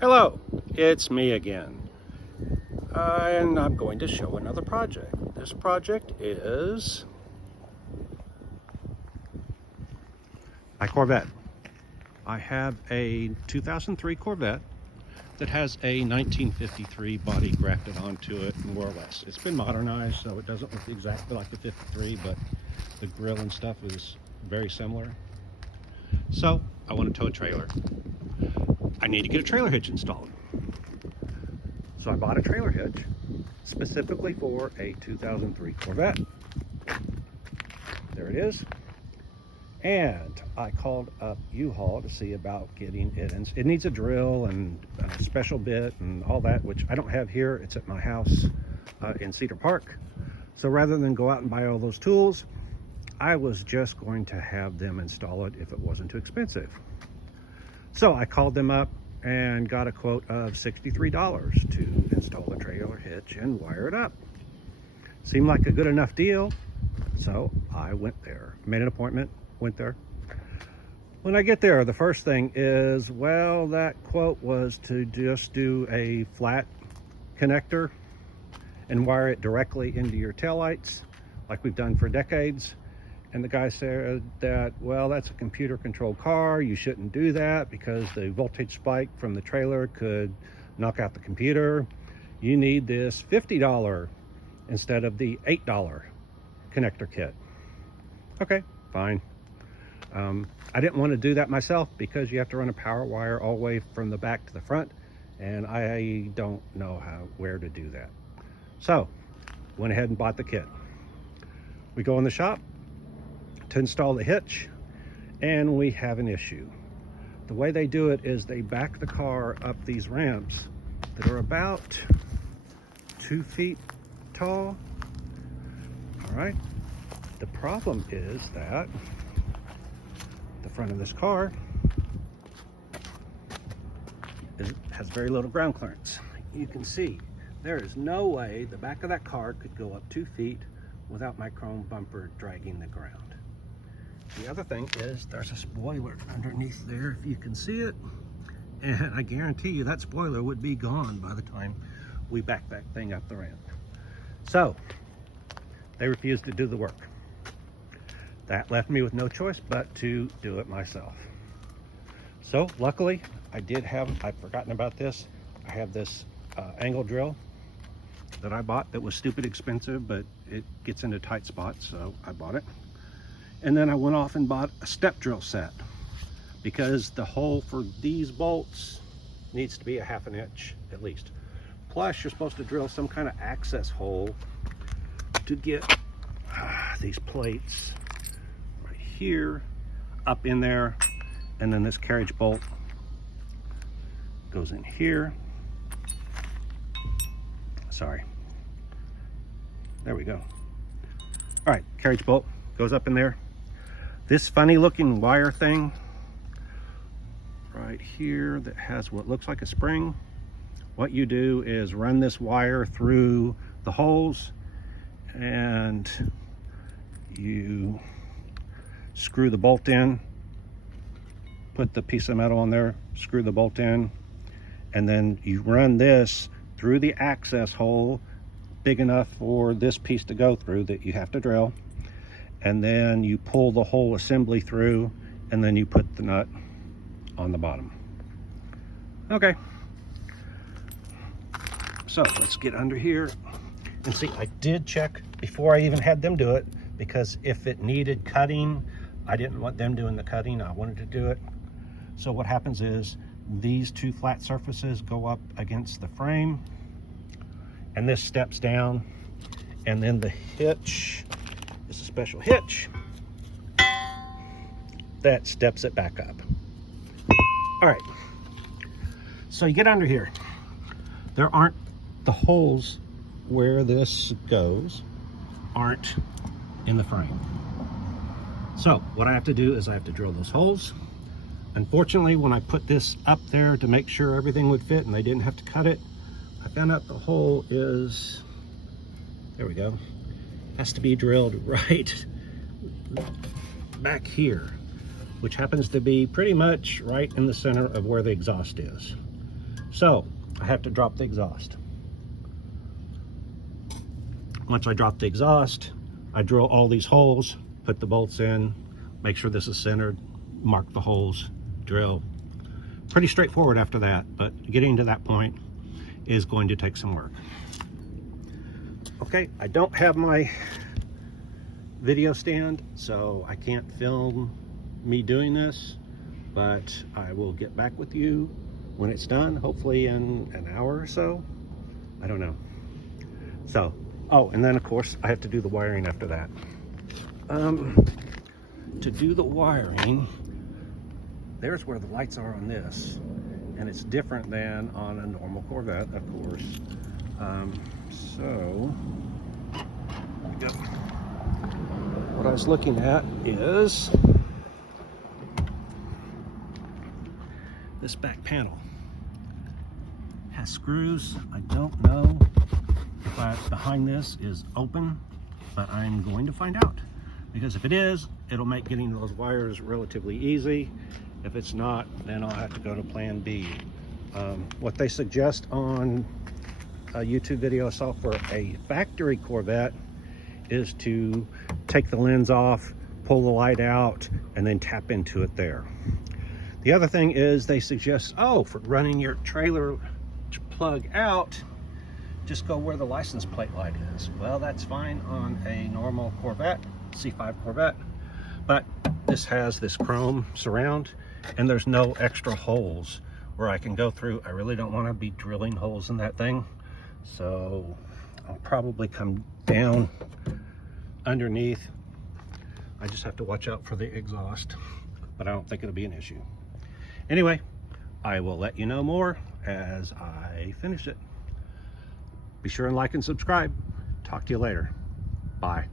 Hello, it's me again, and I'm going to show another project. This project is my Corvette. I have a 2003 Corvette that has a 1953 body grafted onto it, more or less. It's been modernized, so it doesn't look exactly like the 53, but the grill and stuff is very similar. So I want to tow a trailer. I need to get a trailer hitch installed. So I bought a trailer hitch specifically for a 2003 Corvette. There it is. And I called up U-Haul to see about getting it. And it needs a drill and a special bit and all that, which I don't have here. It's at my house in Cedar Park. So rather than go out and buy all those tools, I was just going to have them install it if it wasn't too expensive. So I called them up and got a quote of $63 to install the trailer hitch and wire it up. Seemed like a good enough deal, so I went there, made an appointment, went there. When I get there, the first thing is, well, that quote was to just do a flat connector and wire it directly into your taillights like we've done for decades. And the guy said that, well, that's a computer controlled car. You shouldn't do that because the voltage spike from the trailer could knock out the computer. You need this $50 instead of the $8 connector kit. Okay, fine. I didn't want to do that myself because you have to run a power wire all the way from the back to the front, and I don't know where to do that. So went ahead and bought the kit. We go in the shop to install the hitch, and we have an issue. The way they do it is they back the car up these ramps that are about 2 feet tall. All right. The problem is that the front of this car has very little ground clearance. You can see there is no way the back of that car could go up 2 feet without my chrome bumper dragging the ground. The other thing is there's a spoiler underneath there, if you can see it, and I guarantee you that spoiler would be gone by the time we back that thing up the ramp. So they refused to do the work. That left me with no choice but to do it myself. So luckily I've forgotten about this. I have this angle drill that I bought that was stupid expensive, but it gets into tight spots, so I bought it. And then I went off and bought a step drill set because the hole for these bolts needs to be a 1/2 inch at least. Plus you're supposed to drill some kind of access hole to get these plates right here up in there, and then this carriage bolt goes in here. Sorry, there we go. All right, carriage bolt goes up in there. This funny looking wire thing right here that has what looks like a spring, what you do is run this wire through the holes and you screw the bolt in, put the piece of metal on there, screw the bolt in, and then you run this through the access hole big enough for this piece to go through that you have to drill. And then you pull the whole assembly through, and then you put the nut on the bottom. Okay. So let's get under here and see. I did check before I even had them do it, because if it needed cutting, I didn't want them doing the cutting. I wanted to do it. So what happens is these two flat surfaces go up against the frame, and this steps down, and then the hitch, it's a special hitch that steps it back up. All right, so you get under here. There aren't the holes where this goes, aren't in the frame. So what I have to do is I have to drill those holes. Unfortunately, when I put this up there to make sure everything would fit and they didn't have to cut it, I found out the hole is, there we go, has to be drilled right back here, which happens to be pretty much right in the center of where the exhaust is. So I have to drop the exhaust. Once I drop the exhaust, I drill all these holes, put the bolts in, make sure this is centered, mark the holes, drill. Pretty straightforward after that, but getting to that point is going to take some work. Okay, I don't have my video stand, so I can't film me doing this, but I will get back with you when it's done, hopefully in an hour or so. I don't know. So, oh, and then of course I have to do the wiring after that. To do the wiring, there's where the lights are on this, and it's different than on a normal Corvette, of course. So, there we go. What I was looking at is this back panel. Has screws. I don't know if behind this is open, but I'm going to find out, because if it is, it'll make getting those wires relatively easy. If it's not, then I'll have to go to plan B. What they suggest on a YouTube video I saw for a factory Corvette is to take the lens off, pull the light out, and then tap into it there. The other thing is they suggest, oh, for running your trailer plug out, just go where the license plate light is. Well, that's fine on a normal Corvette, C5 Corvette, but this has this chrome surround, and there's no extra holes where I can go through. I really don't want to be drilling holes in that thing, so I'll probably come down underneath. I just have to watch out for the exhaust, but I don't think it'll be an issue. Anyway, I will let you know more as I finish it. Be sure and like and subscribe. Talk to you later. Bye.